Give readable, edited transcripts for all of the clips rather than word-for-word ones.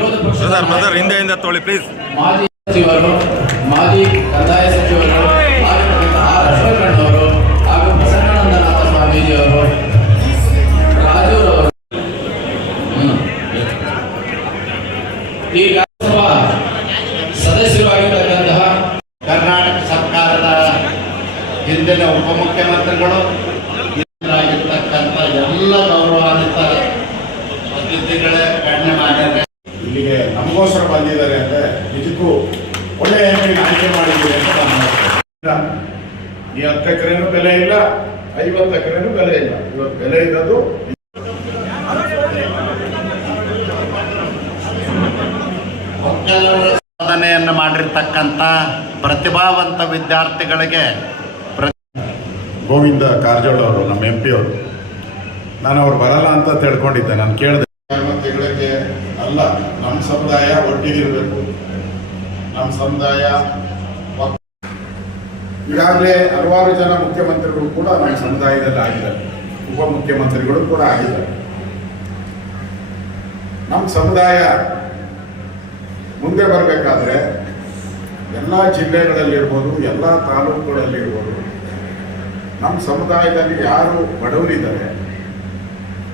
ವಿರೋಧ ಪಕ್ಷದ ಹಿಂದೆಯಿಂದ ತೊಳಿ ಪ್ಲೀಸ್. ಮಾಜಿ ಸಚಿವರು, ಮಾಜಿ ಕಂದಾಯ ಸಚಿವರು ಆರ್ ಅಶ್ವಥಣ್ಣವರು ಹಾಗೂ ಪ್ರಸನ್ನಾನಂದನಾಥ ಸ್ವಾಮೀಜಿಯವರು, ರಾಜೂರವರು, ಈ ಲೋಕಸಭಾ ಸದಸ್ಯರು ಆಗಿರತಕ್ಕಂತಹ ಕರ್ನಾಟಕ ಸರ್ಕಾರದ ಹಿಂದಿನ ಉಪಮುಖ್ಯಮಂತ್ರಿಗಳು, ಆಗಿರ್ತಕ್ಕಂಥ ಎಲ್ಲ ಗೌರವಾನ್ವಿತ ಅತಿಥಿಗಳೇ, ಗಣ್ಯಮಾನ್ಯರೇ, ಇಲ್ಲಿಗೆ ನಮಗೋಸ್ಕರ ಬಂದಿದ್ದಾರೆ ಅಂದರೆ ನಿಜಕ್ಕೂ ಒಳ್ಳೆಯ ಆಯ್ಕೆ ಮಾಡಿದ್ದೀರಿ ಅಂತ ನಾನು ಈ 10 ಎಕರೆನೂ ಬೆಲೆ ಇಲ್ಲ, 50 ಎಕರೆನೂ ಬೆಲೆ ಇಲ್ಲ. ಇವತ್ತು ಬೆಲೆ ಇರೋದು ಸಾಧನೆಯನ್ನು ಮಾಡಿರ್ತಕ್ಕಂಥ ಪ್ರತಿಭಾವಂತ ವಿದ್ಯಾರ್ಥಿಗಳಿಗೆ ಗೋವಿಂದ ಕಾರಜೋಳ ಅವರು, ನಮ್ಮ MP ಅವರು, ನಾನು ಅವ್ರು ಬರಲ್ಲ ಅಂತ ತಿಳ್ಕೊಂಡಿದ್ದೆ. ನಾನು ಕೇಳಿದೆ ತಿಂಗಳಿಗೆ ಅಲ್ಲ, ನಮ್ಮ ಸಮುದಾಯ ಒಟ್ಟಿಗಿರಬೇಕು. ನಮ್ಮ ಸಮುದಾಯ ಈಗಾಗಲೇ ಹಲವಾರು ಜನ ಮುಖ್ಯಮಂತ್ರಿಗಳು ಕೂಡ ನಮ್ಮ ಸಮುದಾಯದಲ್ಲಿ ಆಗಿದ್ದಾರೆ, ಉಪಮುಖ್ಯಮಂತ್ರಿಗಳು ಕೂಡ ಆಗಿದ್ದಾರೆ. ನಮ್ಮ ಸಮುದಾಯ ಮುಂದೆ ಬರಬೇಕಾದ್ರೆ ಎಲ್ಲ ಜಿಲ್ಲೆಗಳಲ್ಲಿರ್ಬೋದು, ಎಲ್ಲ ತಾಲೂಕುಗಳಲ್ಲಿರ್ಬೋದು, ನಮ್ಮ ಸಮುದಾಯದಲ್ಲಿ ಯಾರು ಬಡವರಿದ್ದಾರೆ,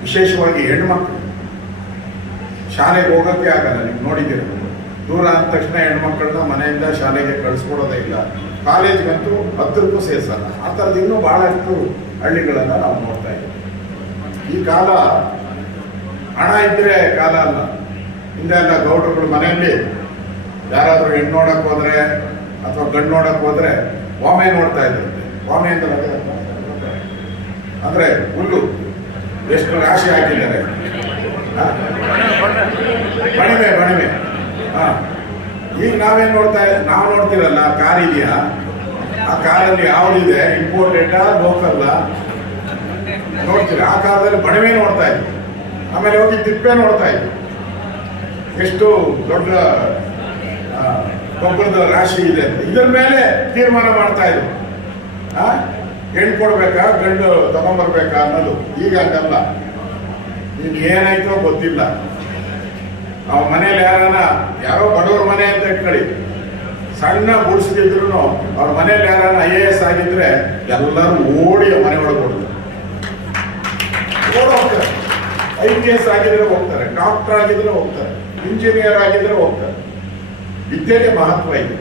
ವಿಶೇಷವಾಗಿ ಹೆಣ್ಮಕ್ಳು, ಶಾಲೆಗೆ ಹೋಗೋಕ್ಕೆ ಆಗಲ್ಲ. ನೀವು ನೋಡಿದ್ದೀರ, ದೂರ ಅಂದ ತಕ್ಷಣ ಹೆಣ್ಮಕ್ಳನ್ನ ಮನೆಯಿಂದ ಶಾಲೆಗೆ ಕಳಿಸ್ಕೊಡೋದೇ ಇಲ್ಲ. ಕಾಲೇಜ್ಗಂತೂ 10 ಸೇರಿಸಲ್ಲ. ಆ ಥರದ್ದು ಇನ್ನೂ ಭಾಳಷ್ಟು ಹಳ್ಳಿಗಳನ್ನು ನಾವು ನೋಡ್ತಾ ಇದ್ದೀವಿ. ಈ ಕಾಲ ಹಣ ಇದ್ದರೆ ಕಾಲ ಅಲ್ಲ. ಹಿಂದೆ ಎಲ್ಲ ಗೌಡ್ರುಗಳು ಮನೆಯಲ್ಲಿ ಯಾರಾದರೂ ಹೆಣ್ಣು ನೋಡಕ್ಕೆ ಹೋದ್ರೆ ಅಥವಾ ಗಂಡು ನೋಡಕ್ಕೆ ಹೋದ್ರೆ ವಾಮೆ ನೋಡ್ತಾ ಇದ್ರಂತೆ. ವಾಮೆ ಅಂತ ಅಂದ್ರೆ ಹುಲ್ಲು ಎಷ್ಟು ರಾಶಿ ಹಾಕಿದ್ದಾರೆ, ಬಣಿಮೆ. ಈಗ ನಾವೇನ್ ನಾವು ನೋಡ್ತಿರಲ್ಲ, ಕಾರ್ ಇದೆಯಾ, ಆ ಕಾರಲ್ಲಿ ಯಾವ್ದಿದೆ, ಇಂಪೋರ್ಟೆಡಾ ಲೋಕಲ್ಲ ನೋಡ್ತೀರ. ಆ ಕಾಲದಲ್ಲಿ ಬಣಿಮೆ ನೋಡ್ತಾ ಇದ್ವಿ. ಆಮೇಲೆ ಹೋಗಿ ತಿಪ್ಪೆ ನೋಡ್ತಾ ಇದ್ವಿ. ಎಷ್ಟು ದೊಡ್ಡ ಗೊಬ್ಬರದ ರಾಶಿ ಇದೆ ಅಂತ ಇದರ ಮೇಲೆ ತೀರ್ಮಾನ ಮಾಡ್ತಾ ಇದ್ರು. ಹೆಣ್ಣು ಕೊಡ್ಬೇಕಾ, ಗಂಡು ತಗೊಂಡ್ಬರ್ಬೇಕಾ ಅನ್ನೋದು. ಈಗ ಹಂಗಲ್ಲ. ಈಗ ಏನಾಯ್ತೋ ಗೊತ್ತಿಲ್ಲ. ನಾವು ಮನೇಲಿ ಯಾರೋ ಬಡವ್ರ ಮನೆ ಅಂತ ಇಟ್ಕೊಳ್ಳಿ, ಸಣ್ಣ ಗುಡಿಸಿದ್ರು ಅವ್ರ ಮನೇಲಿ ಯಾರನ್ನ IAS ಆಗಿದ್ರೆ ಎಲ್ಲರೂ ಓಡಿ ಮನೆ ಒಳಗೆ ಹೋಗ್ತಾರೆ. IPS ಆಗಿದ್ರೆ ಹೋಗ್ತಾರೆ, ಡಾಕ್ಟರ್ ಆಗಿದ್ರೆ ಹೋಗ್ತಾರೆ, ಇಂಜಿನಿಯರ್ ಆಗಿದ್ರೆ ಹೋಗ್ತಾರೆ. ವಿದ್ಯೆಗೆ ಮಹತ್ವ ಇದೆ.